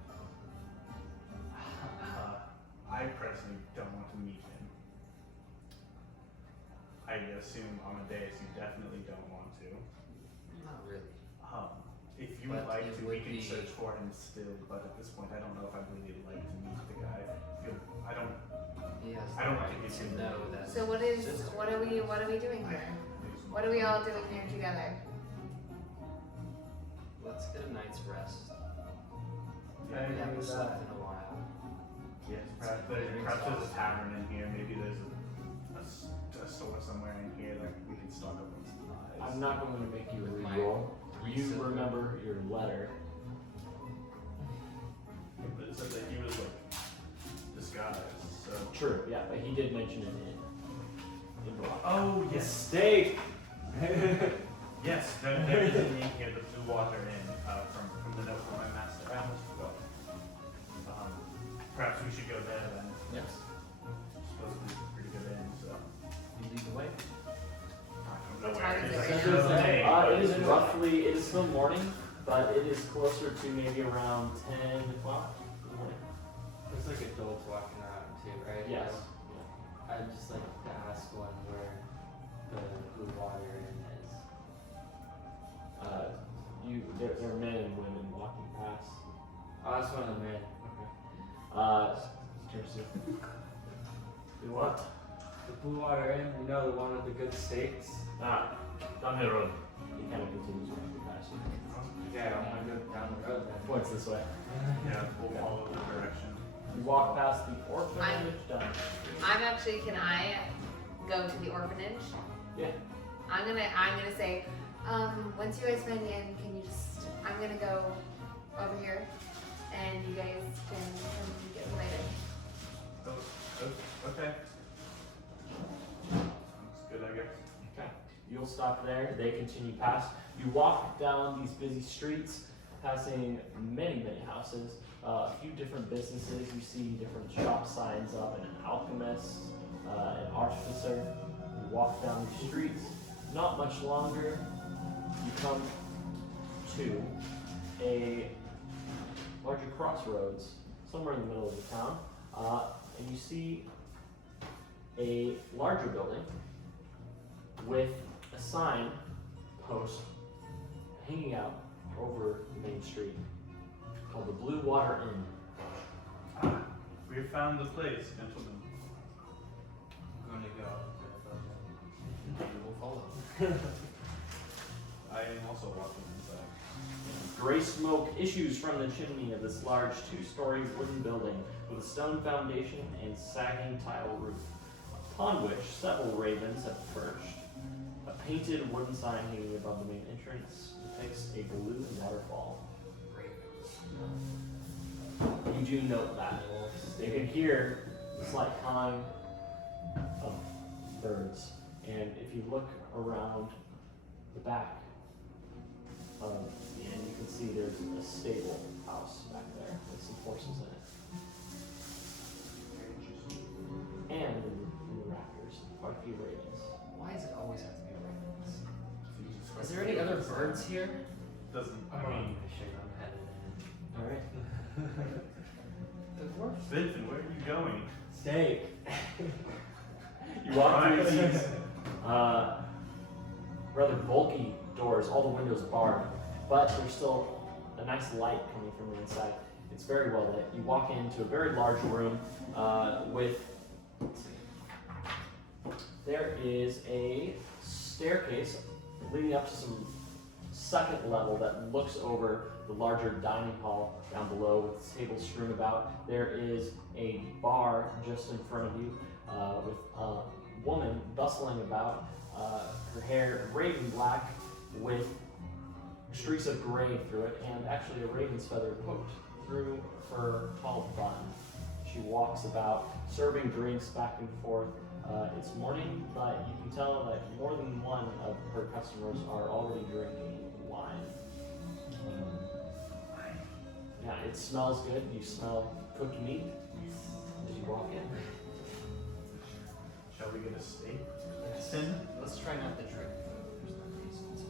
I personally don't want to meet him. I assume Amadeus, you definitely don't want to. Not really. If you would But like it to, we would can be- search for him still. But at this point, I don't know if I'd really like to meet the guy. I don't. He has I don't the think right it's to in know that. So what are we doing here? What are we all doing here together? Let's get a night's rest. I We agree haven't with slept that. in a while. Yes, perhaps there's a tavern in here. Maybe there's a store somewhere in here that we can stock up on supplies. I'm not going to make you With my re-roll. 3 You silver. remember your letter. But it said that he was like disguised. So. True, yeah, but he did mention it in Vallaki. Oh yes. Steak! Yes, there is an inn here, the Blue Water Inn, from the note from my master. I almost forgot. Perhaps we should go there then. Yes. It's supposed to be a pretty good inn, so. You lead the way. I don't know What where time it is is. it I right know the name, but It is it's roughly, it is still morning, but it is closer to maybe around 10 o'clock in the morning. There's like adults walking around too, right? Yes. I'd just like to ask one where the Blue Water Inn is. There are men and women walking past. Oh, that's one of the men. Do what? The Blue Water Inn, you know, the one with the good steaks? Down the road. He kind of continues walking past you. Yeah, I want to go down the road then. Points this way. Yeah, we'll follow the direction. You walk past the orphanage down the street. Can I go to the orphanage? Yeah. I'm gonna say, once you guys find the inn, can you just, I'm gonna go over here, and you guys can come get me later. Okay. Sounds good, I guess. Okay. You'll stop there. They continue past. You walk down these busy streets, passing many houses, a few different businesses. You see different shop signs up, and an alchemist, an artificer. You walk down the street. Not much longer, you come to a larger crossroads somewhere in the middle of the town, and you see a larger building with a sign post hanging out over Main Street called the Blue Water Inn. We have found the place, gentlemen. I'm going to go. You will follow. I am also walking inside. Gray smoke issues from the chimney of this large two-story wooden building with a stone foundation and sagging tile roof, upon which several ravens have perched. A painted wooden sign hanging above the main entrance depicts a blue waterfall. You do note that. You can hear the slight cawing of birds, and if you look around the back of the inn, you can see there's a stable house back there with some horses in it. And in the rafters, quite a few ravens. Why does it always have to be ravens? Is there any other birds here? Doesn't, I I'm mean, Alright. The dwarf? Vincent, where are you going? Steak. You walk through Right. these rather bulky doors, all the windows barred, but there's still a nice light coming from the inside. It's very well lit. You walk into a very large room with. There is a staircase leading up to some second level that looks over the larger dining hall down below with tables strewn about. There is a bar just in front of you with a woman bustling about, her hair raven black with streaks of gray through it, and actually a raven's feather poked through her tall bun. She walks about serving drinks back and forth. It's morning, but you can tell that more than one of her customers are already drinking wine. Yeah, it smells good. You smell cooked meat as you walk in. Shall we get a steak? Let's try not to drink. There's no reason to.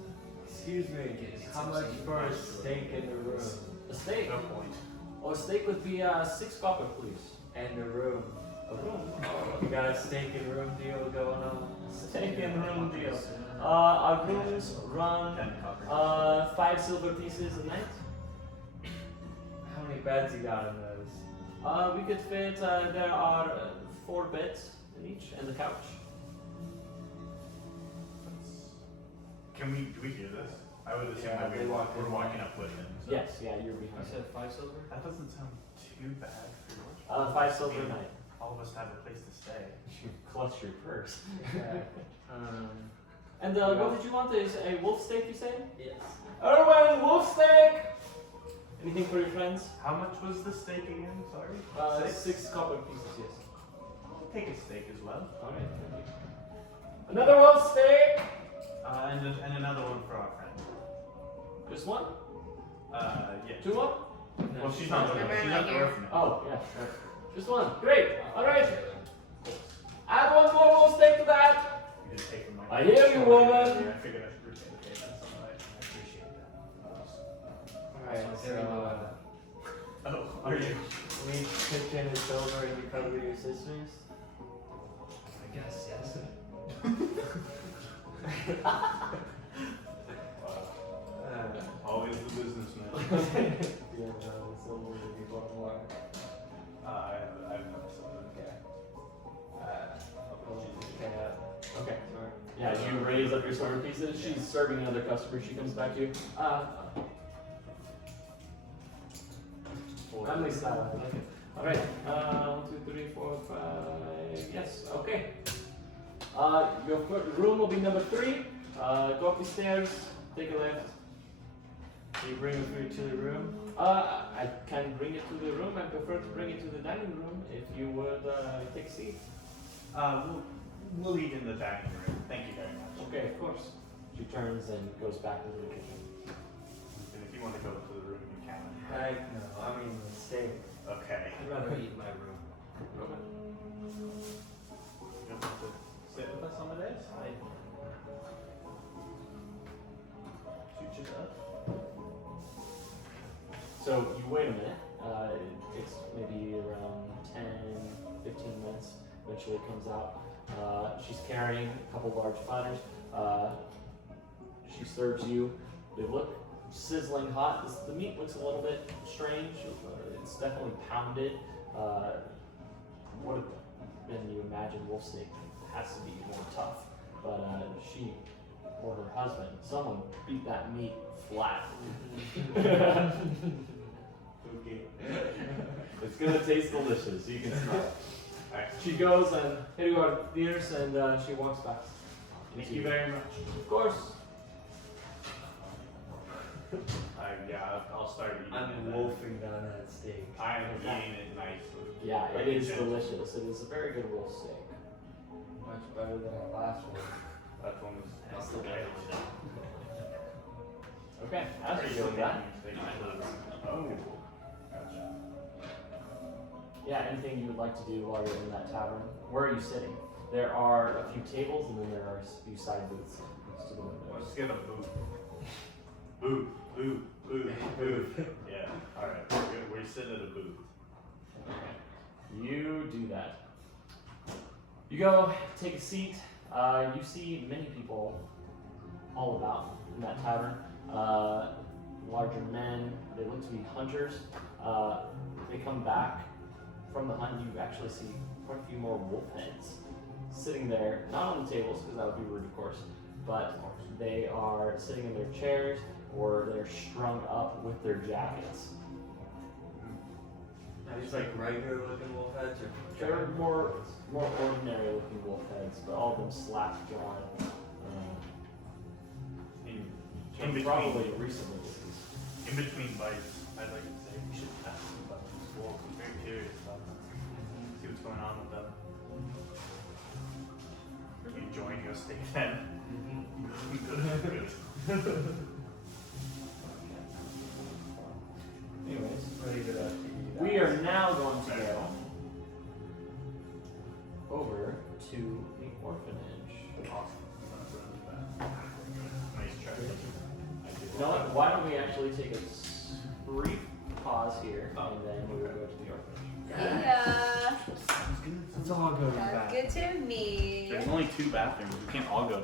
Excuse me, how much for a steak in the room? A steak? No point. Oh, a steak would be 6 copper, please. And the room. A room? You got a steak and room deal going on? Steak and room deal. Our rooms run 10 copper. 5 silver pieces a night. How many beds you got in those? We could fit, there are 4 beds in each, and the couch. Do we hear this? I would assume Yeah, that they walk in. we're walking up with him. So Yes, yeah, you're You behind. said 5 silver? that doesn't sound too bad for yours. 5 silver a night. All of us have a place to stay. You clutch your purse. Okay. And what did you want? Is a wolf steak, you said? Yes. Erwin, wolf steak! Anything for your friends? How much was the steak again? Sorry? 6 copper pieces, yes. I'll take a steak as well. Alright, thank you. Another wolf steak! And another one for our friend. Just one? Yeah. 2 more? Well, she's not Remember she's I'm not the here. orphanage. Oh, yeah, sure. Just one. Great. Alright. Add 1 more wolf steak to that. You didn't take from my I hear you, woman. Yeah, I figured I should repay that some way. I appreciate that. Alright, So very low so Oh, are you? we kitchen is over and you cover your sisters? I guess, yes. Always the businessman. Yeah, no, it's over with you one more. I've never said Okay. Okay. Okay. Sorry. Yeah, you raise up your silver pieces. She's serving another customer. She comes back to you. Family style. I like it. Alright. 1, 2, 3, 4, 5. Yes. Okay. Your room will be number 3. Go up the stairs. Take a left. Do you bring food to the room? I can bring it to the room. I prefer to bring it to the dining room if you would take a seat. We'll eat in the dining room. Thank you very much. Okay, of course. She turns and goes back into the kitchen. And if you want to go to the room, you can. Heck no, I mean the steak. Okay. I'd rather eat in my room. You want to sit with us on the days? Shoot yourself. So you wait a minute. It takes maybe around 10, 15 minutes. Eventually it comes out. She's carrying a couple large platters. She serves you. They look sizzling hot. The meat looks a little bit strange. It's definitely pounded. Would have been, you imagine, wolf steak has to be more tough. But she or her husband, someone beat that meat flat. Okay. It's gonna taste delicious. You can smell it. Alright. She goes and hey, you go theaters and she walks back. Thank you very much. Of course. Yeah, I'll start eating I'm it then. wolfing down that steak. I'm eating it nicely. Yeah, Like it is gentle. delicious. It is a very good wolf steak. Much better than our last one. That one was That's the okay. Okay, as Are you you go with that. Oh, gotcha. Yeah, anything you would like to do while you're in that tavern? Where are you sitting? There are a few tables and then there are a few side booths next to the windows. Let's get a booth. Booth, booth, booth, booth. Yeah, alright. We're sitting at a booth. Okay. You do that. You go, take a seat. You see many people all about in that tavern. Larger men, they look to be hunters. They come back from the hunt. You actually see quite a few more wolf heads sitting there, not on the tables because that would be rude, of course, but they are sitting in their chairs or they're strung up with their jackets. Are these like regular looking wolf heads or? They're more ordinary looking wolf heads, but all of them slap drawn. In between, Probably recently. in between bites, I'd like to say we should ask them about these wolves. I'm very curious about them. See what's going on with them. Are you enjoying your steak then? Good. Anyways, Pretty good at we are now going to go over to the orphanage. Awesome. That's really bad. Nice try. You know what? Why don't we actually take a brief pause here and then we will go to the orphanage. Yeah. It's all good. Sounds good to me. There's only 2 bathrooms. We can't all go